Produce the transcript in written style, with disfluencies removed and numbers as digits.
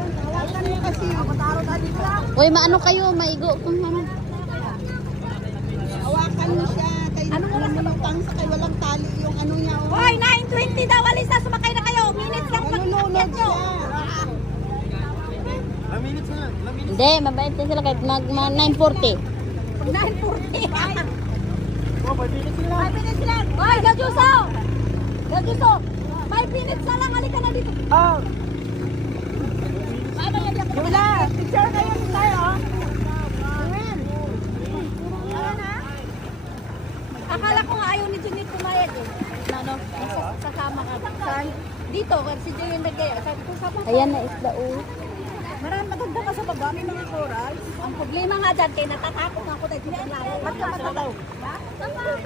Hawakan mo kasi. Uy, maano kayo? Maigo kung ano. Hawakan mo siya. Ano mo lang malutang sa kay walang tali yung ano niya. Hoy, 9:20 daw. Alis na, sumakay na kayo. Minutes lang Nalulunod siya. Hindi, mabait na sila kahit mag 9:40. 9:40. 5 minutes lang. Hoy, Gajuso! Gajuso! 5 minutes na lang. Halika na dito. Paano yan? Wala. Picture kayo tayo. Akala ko nga ayaw ni Junit kumayad eh. Ano? Sasama ka. Saan? Dito, kasi si Junit nag-gaya. Sabi ko, sama ka. Ayan na isda oh. Marami maganda ka sa baba, may mga coral. Ang problema nga dyan, kaya natatakot ako dahil hindi ang laro. Ba't ka matataw? Ha? Ano daw?